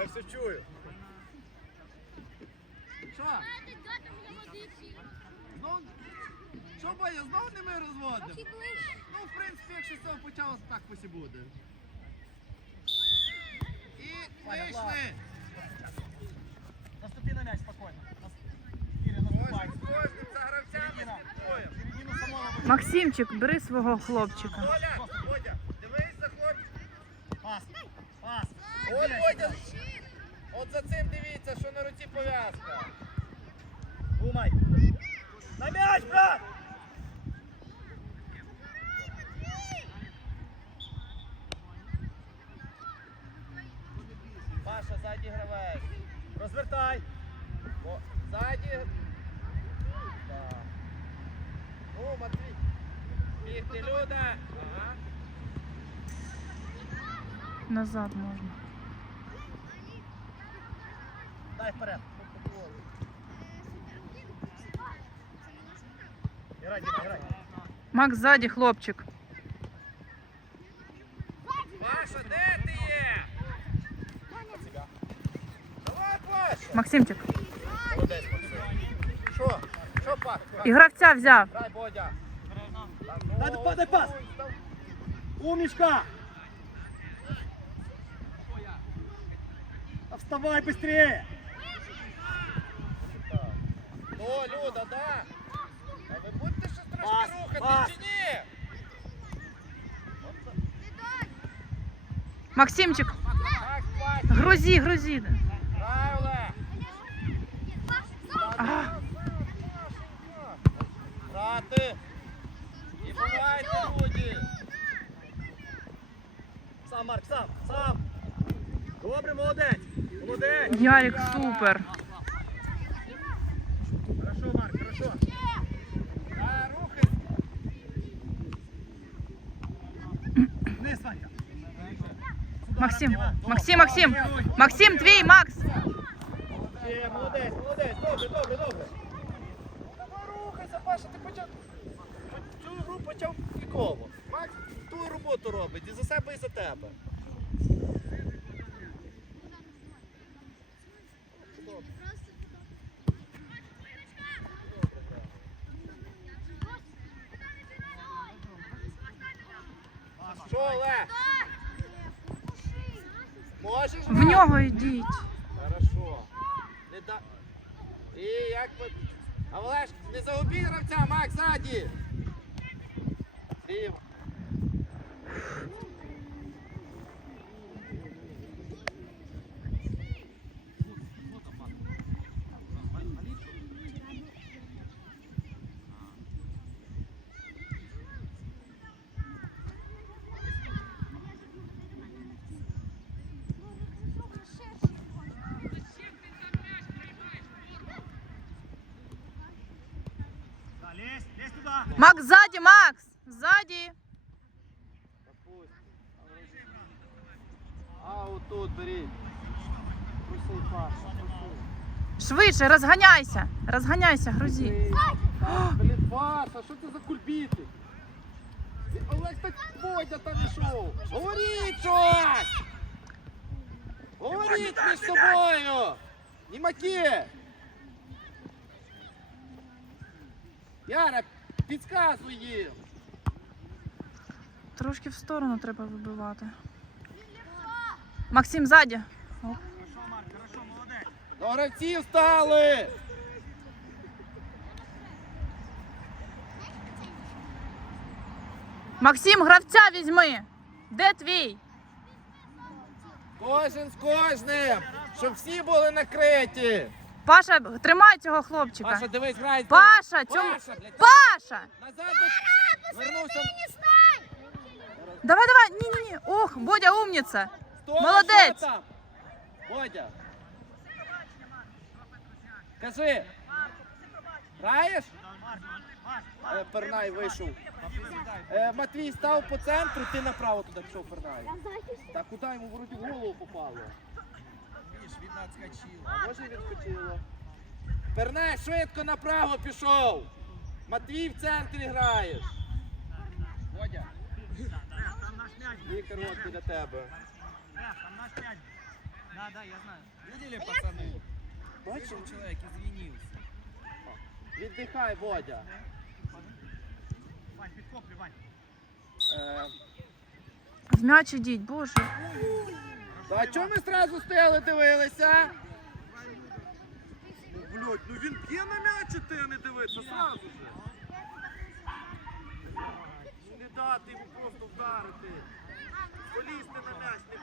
Я все чую. Що? Знов? Що боя, знов не ми розводимо? Ну, в принципі, якщо з цього почалося, так ось і буде. І вийшли. Наступи на мяч наступай. Самого. Максимчик, бери свого хлопчика. Коля, Водя, дивись за хлопчиком. Пас. Пас. От Водя. От за цим дивіться, що на руці пов'язка. Думай. На мяч, брат! Маша, ззаді гравець. Розвертай. О, ззаді. Так. Ну, Матвій. Бігти, Люда. Ага. Назад можна. Дай вперед. Грай, Діма, грай. Макс ззаді, хлопчик. Маша, де ти є? Давай, Паша. Максимчик. Молодець, Максим. Що? Що, Паш? І гравця взяв. Грай, Бодя. Так, ну, Дай, дай, дай пас. там. Умничка! А вставай быстрее! О, Люда, да. А ви будете щось трошки рухати чи ні? Максимчик, Так, грузі, грузі. Грай, А, Грати. І бувайте, Руді. Сам, Марк, сам, сам! Добре, молодець! Молодець! Ярик супер. Хорошо, Марк, хорошо! А, рухай. Вниз, Ванька! Максим, Максим, Максим. Твій, Макс. Молодець, молодець! Добре, добре, добре! Рухайся, Паша, ти почав. Цю гру почав фіково. Макс ту роботу робить і за себе, і за тебе. Що, Олег? Можеш? В нього йдіть. Хорошо. Не да... І як ви... А Олеж, не загубіть гравця, Макс, ззаді. Рів. Да, лезь, лезь туда! Макс ззаді, Макс. Ззаді. А отут Паша, просий. Швидше, розганяйся. Розганяйся, грузі. Блін, Паша, що це за кульбіти? Ти, Олег так Бодя там ішов. Говоріть щось! Говоріть між собою! Німаки! Яра, підказуй їм! Трошки в сторону треба вибивати. Максим ззаді. Молодець! До гравців стали! Максим, гравця візьми. Де твій? Кожен з кожним! Щоб всі були накриті! Паша, тримай цього хлопчика. Паша, дивись, грай! Паша, цьому... Паша, блядь, Паша! назад. Вернувся. Давай, давай. Ні-ні-ні. Ох, Бодя умниця. Хто Молодець. що там? Бодя. Кажи. Граєш? Е, Пернай вийшов. Е, Матвій став по центру, ти направо туди пішов Пернай. Та куди йому вроді в голову попало? А може і відскочило. Пернай швидко направо пішов. Матвій в центрі граєш. Бодя. Там наш мяч! Віктор, от біля тебе. Там наш мяч! Да, да, я знаю. Видели, пацаны? Бачив? Человек извинился. Віддихай, Водя. Вань, підхоплюй, Вань. Е, В м'яч ідіть, боже. А чому ми зразу стояли, дивилися? Ну, блядь, ну він п'є на м'ячі, ти не дивиться зразу же. Ну, Не дати йому просто вдарити. Полізти на м'яч. Не...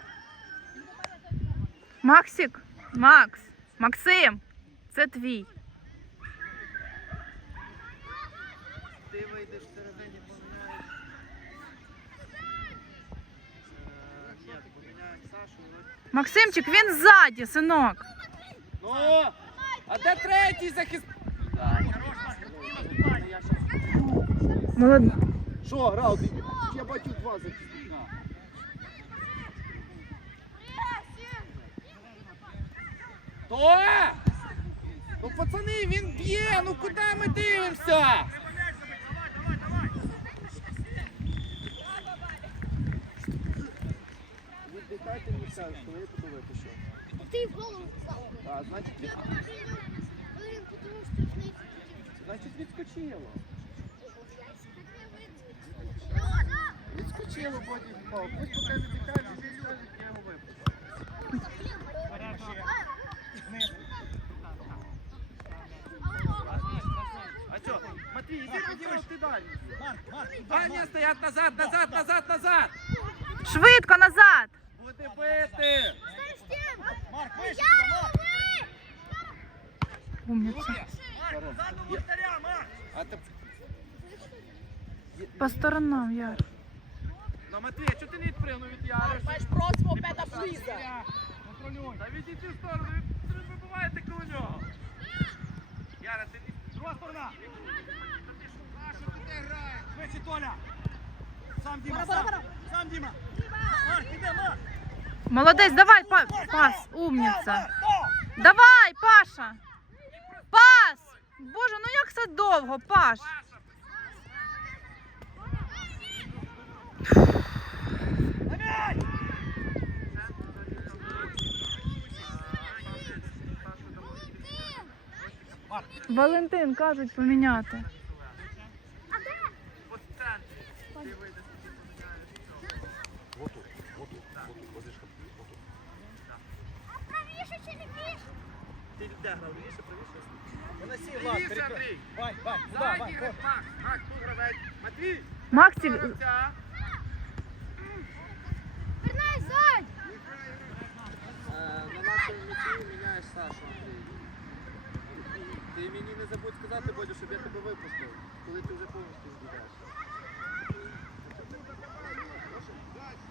Максик, Макс, Максим, це твій. Ти вийдеш всередині, поміняєш. Е, Ні, поміняєш Сашу. і- Максимчик, він ззаді, синок. Ну, а де третій захист? Молод... Що, грав? Я бачу два захисника. То! Ну, пацани, він б'є, ну куди ми дивимося? Віддихайте мені все, коли я подивити, що. Ти в голову сказав. А, значить, від... Я прийняв, блин, тому що в неї значить відскочило. Льоша! Відскочило, потім впав. Ось поки віддихаєш, він скаже, я його випустив. А що? Матвій, іди поділав ти далі. Марк, Марк, Ваня, стоять назад, назад, назад, назад. Швидко назад. Вратаря, Марк. А ти... По сторонам, Яр. Ну, Матвій, а чого ти не відпригнув від Яри? Próximo ao pé da Flisa. Контролюй. Та відійди в сторону, ви ви вибиваєте коло нього. Яра, ти не... Друга сторона. Швидше, Толя. Сам Діма, сам. Сам Діма. Марк, іде, Марк. Молодець, давай, па- пас, умниця. Давай, Паша. Пас. Боже, ну як це довго, Паш? Валентин, кажуть, поміняти. От в центрі. Ти вийдеш, ти поміняєш. Правіше чи лівіше? Ти де грав? Лівіше, правіше? Виноси, Влад, Лівіше. Андрій. Вань, Вань. Макс, Макс, тут гравець. Матвій, гравця. Вернай зад! На нашому м'ячі міняєш Сашу, Андрій. Ти мені не забудь сказати, Бодю, щоб я тебе випустив, коли ти вже повністю збігаєш.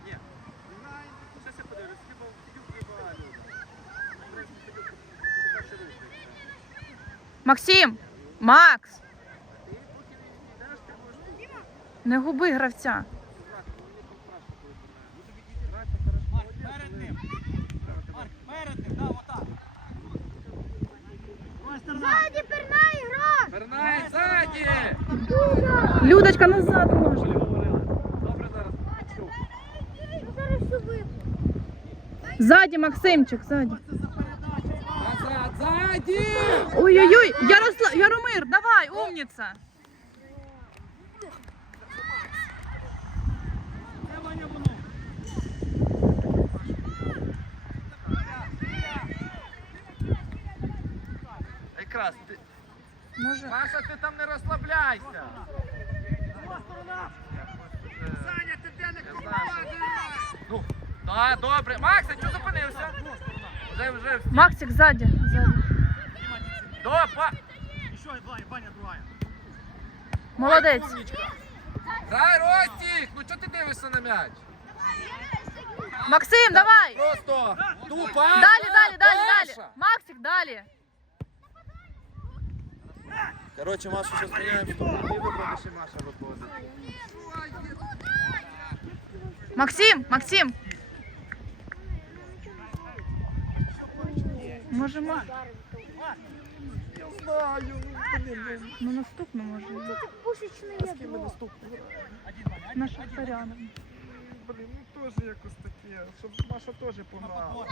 Ні. Щас я подивлюсь, хіба хіба хіба Люда. В принципі, тобі поки що рухається. Максим, Макс, Ти поки не йдеш, ти будеш тут. не губи гравця. Грати, ну, мені там страшно, коли помирає. Грати хорошо. Марк, молодець, перед але- ним. Марк, перед ним, да, отак. Друга сторона. Ззаді пернай гра! Пернай, ззаді! Людочка, назад можна. Добре зараз. Зараз. Ззаді, Максимчик, ззаді. Назад, ззаді! Ой-ой-ой, Ярослав, Яромир, давай, умниця. Де Ваня воно? Якраз, ти... Може. Маша, ти там не розслабляйся. Друга сторона. Е, Саня, ти де не Я знаю, що- Ну, так, добре. Макс, а чого зупинився? Вже, вже. всі. Максик ззаді. ззаді. Допа! Еще Ваня, Ваня другая. Молодець. Умничка. Грай, Ростік! Ну чого ти дивишся на м'яч? Максим, давай. Просто тупа. Далі, далі, далі, далі. Максик, далі. Коротше, Машу зараз міняємо, що ти виходиш і Маша виходить. Максим, Максим. Може, ми... Я Знаю, ну блін, ну наступно може. Пушечний ну, з ким ми? На Шахтаряна. Блін, ну теж якось таке, щоб Маша теж пограла.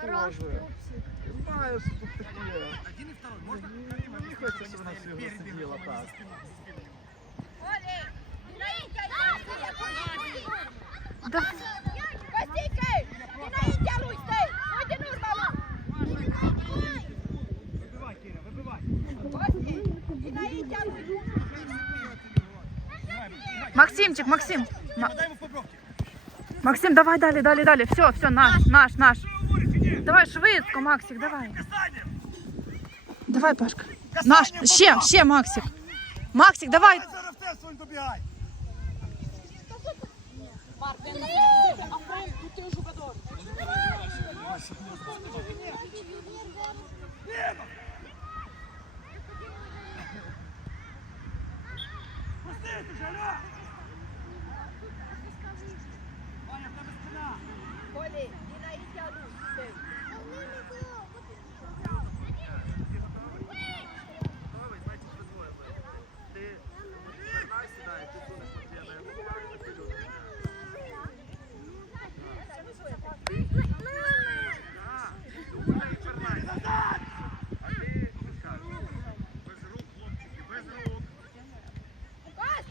теж. Я знаю, що тут таке. Мені хочеться, щоб вона всього сиділа так. Да. Костійки! І на тягнуй, Максимчик, Максим. Ма- Подай йому по бровці. Максим, давай далі, далі, далі. Все, все, наш, наш, наш. Давай швидко, Максик, давай. Касання! Давай, Пашка. Наш, ще, ще, Максик. Максик, давай. Зараз в те свой добігай. Марк, він на себе, а Фрейм, тут ти жугадор. Пусти, ти ж, алло! Ваня, в тебе спина. Колі, і на її тягнуй, стій.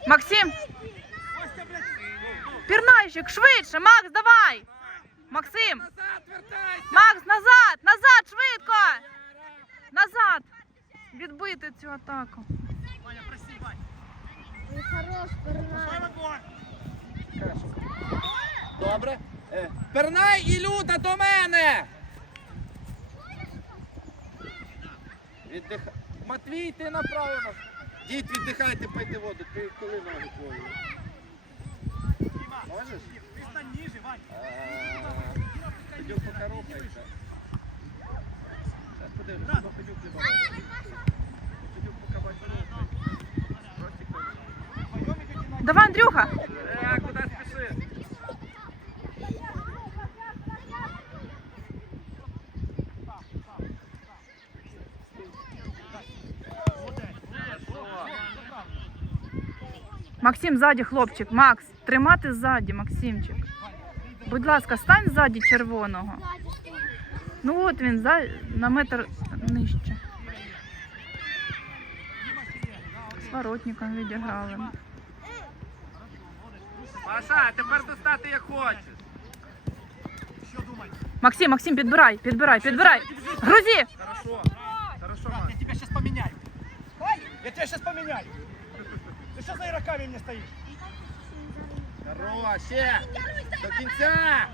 Максим, пірнайщик, швидше, Макс, давай. Максим, Макс, назад, назад, швидко. Назад. Відбити цю атаку. Добре. Е, Пернай і Люда до мене! Віддих... Матвій, ти направо. Дід, віддихайте, пийте воду. Ти коли ноги твої? Можеш? ти стань ниже, Вань. Ходюк по рухається. Зараз подивимося, ну ходюк не. Ходюк на- Давай, Андрюха. Е, куди спішиш? Максим, ззаді, хлопчик. Макс, тримати ззаді, Максимчик. Будь ласка, стань ззаді червоного. Ну от він за... на метр нижче. З воротником відіграли. Паша, тепер достати як хочеш. Максим, Максим, підбирай, підбирай, підбирай. Грузі! Хорошо. Хорошо, Макс. я тебя сейчас поменяю. Я тебя сейчас поменяю. Ты за игроками мне стоишь? Хорош, ще. До кінця.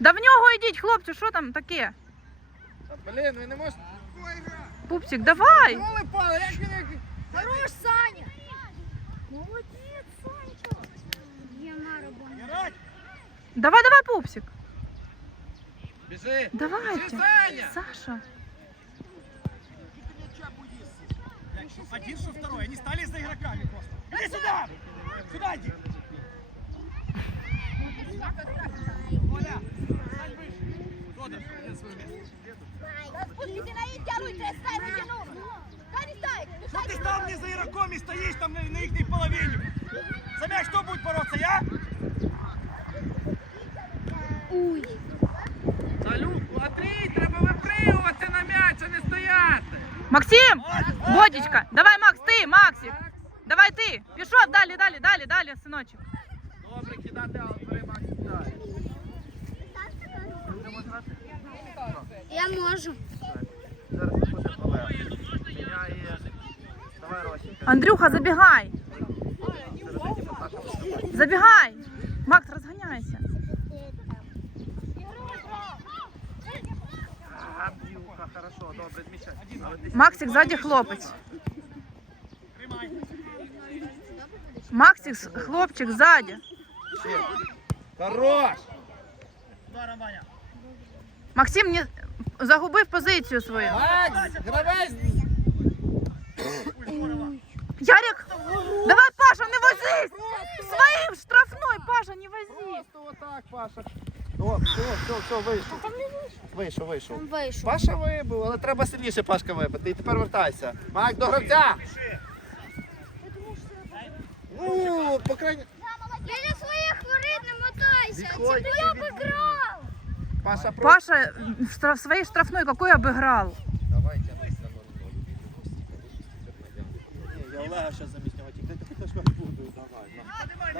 Да в нього йдіть, хлопці, що там таке? Та, блін, ви не можете. Пупсик, давай! Коли пали, як він як... Хорош, Саня. Молодец, Санька. Я на работе. Играть! Давай, давай, пупсик. Біжи. Біжи, Давайте. Саня. Саша. Один, что второй. Они стали за игроками просто. Иди сюда! Сюда иди! Оля, стань выше. Тодор, на свое место. Спустите на стай, витягнув. Та не стай, ну Что стай, ты стал мне за игроком и стоишь там на, на их половине? За мяч кто будет бороться, я? Уй. Максим! Бодічка, давай, Макс, ти, Максик. Давай ти. Пішов далі, далі, далі, далі, синочок. Добре, кидати, але бери Макс далі. Я можу. Зараз не буде проблем. Міняє. Давай, Росінька. Андрюха, забігай. Забігай. Макс, розганяйся. Максик ззаді хлопець. Максик, хлопчик ззаді. Хорош! Максим не загубив позицію свою. Макс, гравець! Ярик, давай, Паша, не возись! Своїм штрафной, Паша, не возись. Просто отак, Паша. О, все, все, все, вийшов. Вийшов, вийшов. Он вийшов. Паша вибив, але треба сильніше Пашка вибити. І тепер вертайся. Мак, до гравця! Ну, по крайній... Біля своїх воріт не мотайся. Відходь, Це я відходь. б. Паша, про... Паша в штраф- своей штрафной какой обыграл? Давай, тянись на ноль. Я Олега ще замість нього тільки ти теж буду. Давай, я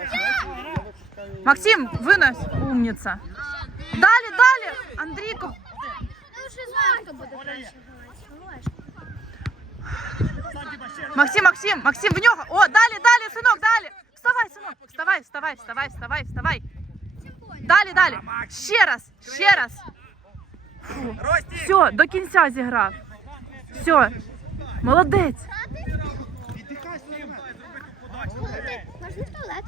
випускаю- Максим, вынось, умница. Дали, дали, Андрійко. Максим, Максим, Максим, в нього. О, далі, далі, синок, далі. Вставай, синок, вставай, вставай, вставай, вставай, вставай. Далі, далі. Ще раз, ще раз. Ростік! Все, до кінця зіграв. Все, молодець. Можна в туалет?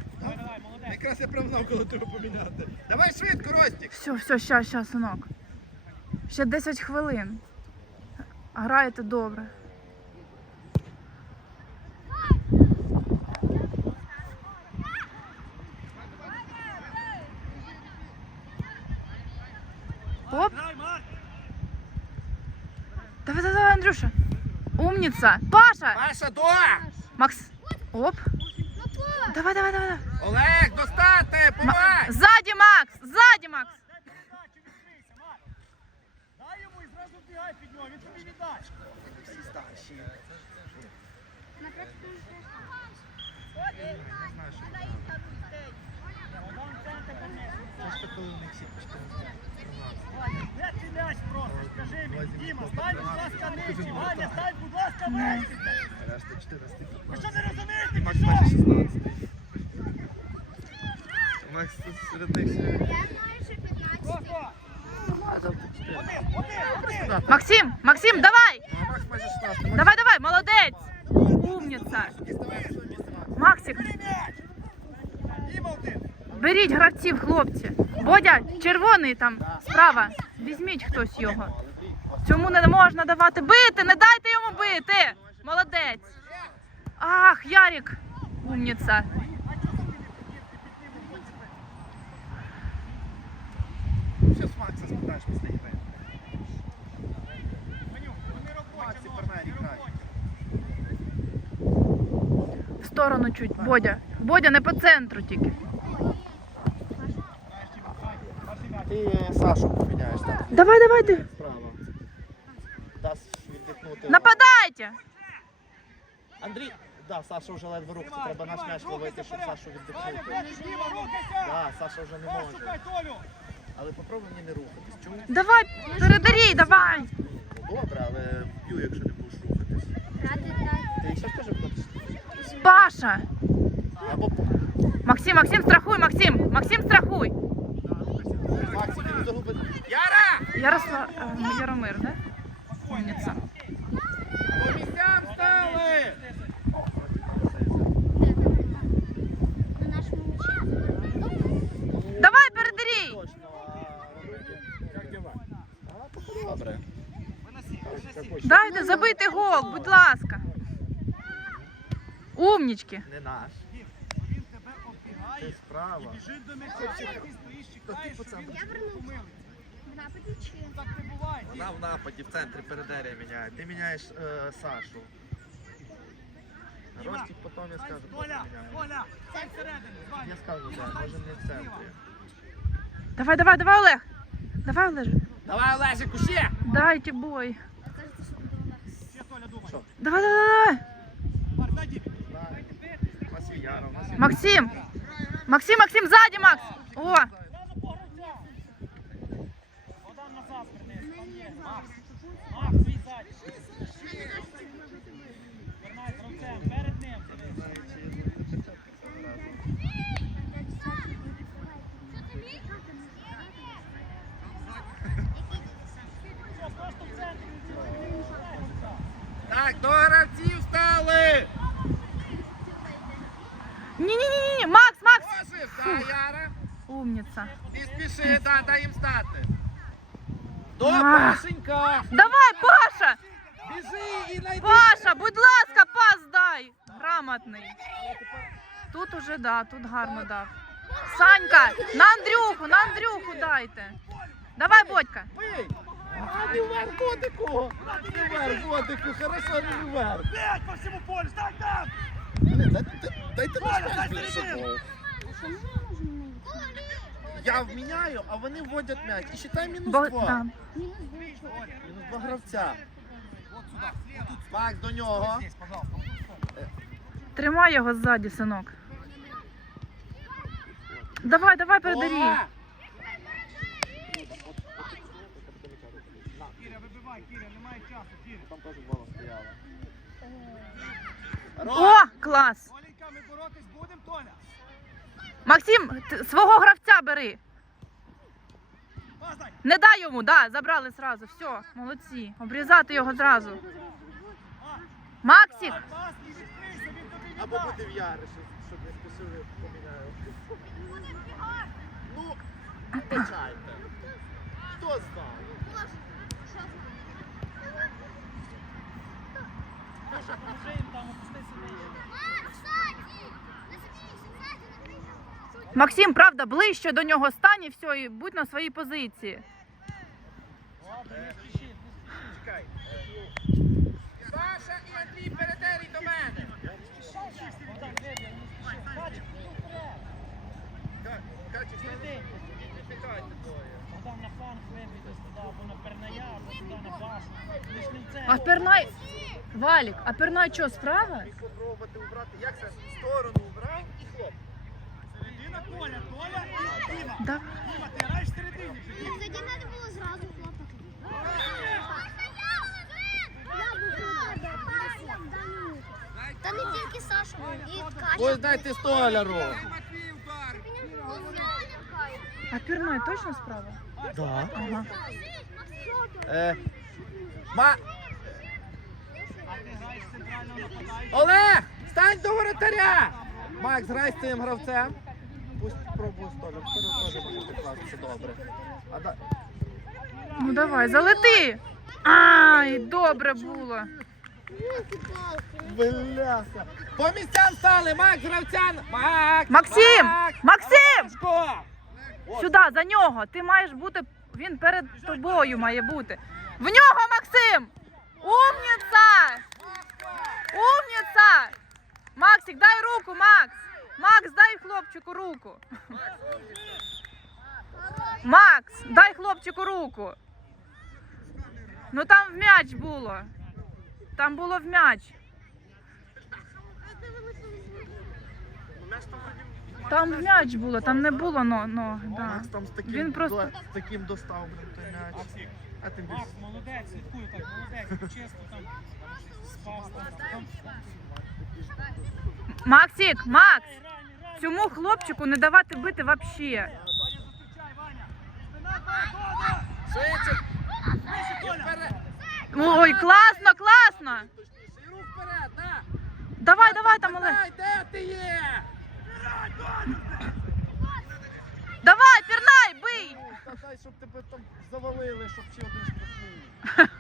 Якраз я прям знав, коли тебе поміняти. Давай швидко, Ростік. Все, все, щас, щас, синок. Ще 10 хвилин. Граєте добре. Оп. Давай, давай, давай, Андрюша. Умница. Паша. Паша, до! Макс. Оп. Давай, давай, давай. Олег, достати, Ма- помай! Сзади, Макс. Сзади, Макс. Дай йому і зразу вбігай під нього, він тобі віддасть. Вода в центр донесе. Ваня, де ти м'яч просто? Скажи мені, Діма, стань, будь ласка, нижче. Ваня, стань, будь ласка, вище. Решта 14. Ви що не розумієте, Макс чи майже що? 16. Макс тут серед них ще. Я знаю, що 15. Просто. Один, один, один. Максим, Максим, давай. А Макс майже 16. Давай, давай, молодець. Умниця. Максик, Бери м'яч. Діма один. беріть гравців, хлопці. Бодя, червоний там справа. Візьміть хтось його. Цьому не можна давати бити, не дайте йому бити. Молодець. Ах, Ярик. Умниця. Ще з Макса спитаєш після робочі. В сторону чуть. Бодя. Бодя, не по центру тільки. Ти Сашу поміняєш, так? Давай, давай ти. Справа. Дасть віддихнути. Нападайте. Андрій, да, Саша вже ледве руки, Тримай, треба наш м'яч ловити, щоб. Сашу віддихнути. Да, Саша вже не може. Але попробуй мені не рухатись. Чому? Давай, передарій, давай. Добре, але вб'ю, якщо не будеш рухатись. Ти ще теж виходиш? Паша. Або Максим, Максим, страхуй, Максим. Максим, страхуй. Максі, ти загубив. Яра! Ярослав е, Яромир, да? Умниця. По місцям стали! Давай, а- Добре. Дайте забити гол, будь ласка. Умнічки. Не наш. Він тебе оббігає і біжить до м'яча. Ти стоїш, чекаєш, по що центру. він Я вернувся. помилиться. В нападі чи? Так не буває. Вона в нападі в центрі передерія міняє. Ти міняєш е, Сашу. Діма, Ростик потім я Стань, скажу, хто Коля, міняє. Коля, стань всередині, Ваня. Я скажу, да, може не в центрі. Давай, давай, давай, Олег. Давай, Олег. Давай, Олежику, ще! Дайте бой. Кажете, що буде у нас. Ще Толя думає. Що? Давай, давай, давай. Марк, дай Дімі. У нас є Яра, у нас є Максим. Максим, Максим, ззаді, Макс. О, Так, до гравців стали! ні-ні-ні, Макс, Макс. Можеш, да, Яра? Умниця. Ти спіши, да, дай їм стати. До Ах. Пашенька! Давай, Паша. Біжи і найди! Паша, будь ласка, пас дай. Грамотний. Тут уже, да, тут гарно дав. Санька, на Андрюху, на Андрюху дайте. Давай, Бодька. Бий! А не вверх, котику! Не вверх, котику, хорошо, не вверх. Блядь, по всьому полю, стань там! Коля, наш дай м'яч більше. середину. Що ми не можемо я вміняю, а вони вводять м'яч. І считай мінус Бо, два. да. Мінус два гравця. Макс, до нього. Тримай його ззаді, синок. Давай, давай, перебери. О! Кіря, Кіря, немає часу, Кіря. Там теж воно стояло. О, клас! Оленька, ми боротись будемо, Толя? Максим, свого гравця бери. Не дай йому, да, забрали зразу. Все, молодці. Обрізати його зразу. Максик! Пас, не відкрийся, він тобі Або буде в Яри, щоб, щоб не спішили поміняю. Ну, почайте. Хто знає? Леша, поможи їм там, опустися нижче. Максим, правда, ближче до нього стань і все, і будь на своїй позиції. Саша і Андрій передері до мене. Катя, ну. Катя, Серединку. тікайте двоє. Богдан на туди, або перная, або туди це. А пернай. Валік, а пернай що, справа? Попробувати убрати. Як це? Сторону убрав і хлоп. Середина Толя, Толя і Діма. Да. Діма, ти граєш в середині. Тоді треба було зразу хлопати. Та не тільки Саша, і Катя. Ось дайте столяру. А пернай точно справа? Да. Ага. Е, ма... Олег, стань до воротаря. Макс, грай з цим гравцем. Пусть пробує. Столяр теж може прикластися добре. А да... Ну давай, залети. Ай, добре було. Бляха. По місцям стали, Макс, гравця. Макс! Максим! Макс! Максим! Сюди, за нього. Ти маєш бути. Він перед тобою має бути. В нього, Максим! Умніця! Умніця! Максик, дай руку, Макс! Макс, дай хлопчику руку. Макс, дай хлопчику руку. Ну там в м'яч було. Там було в м'яч. Там в м'яч було, там не було но, но, да. Макс там з таким, Він просто- з таким достав, блин, той м'яч. Максик, А тим більше. Макс, молодець, слідкуй так, молодець, чесно там спав. там, там. Максик, Макс, цьому хлопчику не давати бити вообще. Швидше! Вперед! Ой, класно, класно. І рух вперед, на! Давай, давай там, Олег. Давай, де ти є? Давай, пірнай, бий. Та дай, щоб тебе там завалили, щоб ще один центр.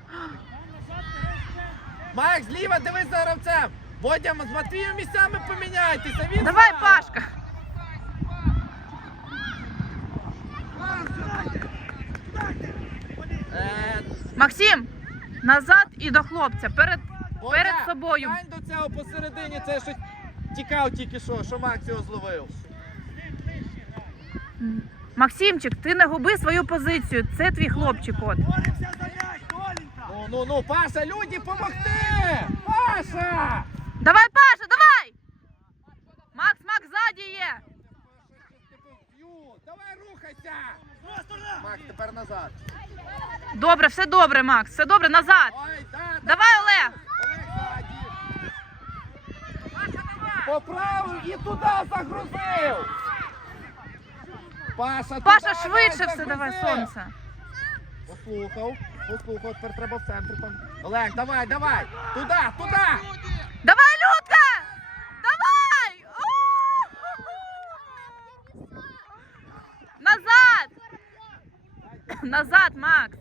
Макс, зліва, дивись за гравцем! Водя, з Матвієм місцями поміняйтеся, він Давай, сам. Пашка. Е, Максим, назад і до хлопця. Перед, Водя, перед собою. Стань до цього посередині, це щось тікав тільки що, що Макс його зловив. Максимчик, ти не губи свою позицію. Це твій хлопчик. От. Боремося за м'яч, Толенька. Ну, ну, ну, Паша, люди, помогти! Паша! Давай, Паша, давай! Макс, Макс, ззаді є. Давай рухайся! Макс, тепер назад. Добре, все добре, Макс. Все добре, назад. Ой, да, Давай, Олег. Олег ззаді. Поправив і туди загрузив! Паша, Паша, туди, швидше все, давай, сонце. Послухав. Послухав, тепер треба в центр там. Олег, давай, давай! Туди, туди! Давай, Людка! Давай! У! Назад! Назад, Макс!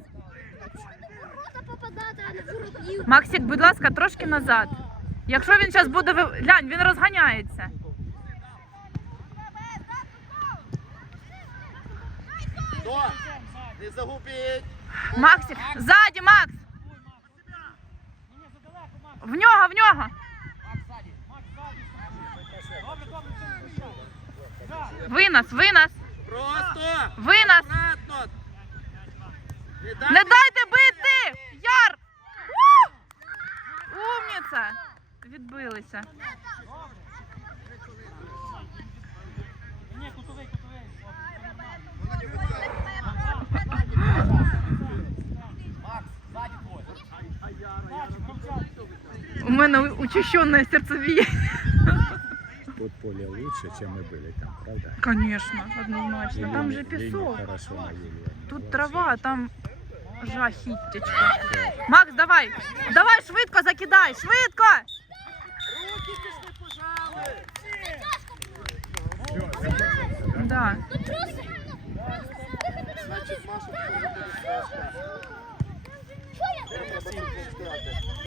Можна попадати, а не воротів. Максик, будь ласка, трошки назад. Якщо він зараз буде ви- глянь, він розганяється. Не загубіть! Максик, ззаді, Макс! В нього, в нього! Винос, винос! Просто! Винос! Не дайте бити! Яр! У! Умніця! Відбилися. Ні, кутовий, кутовий. У мене учащенне серцебіє. Тут поле лучше, чем мы были там, правда? Конечно, однозначно. Там же навели. Тут трава, а там жахіттячко. Макс, давай! Давай швидко закидай! Швидко!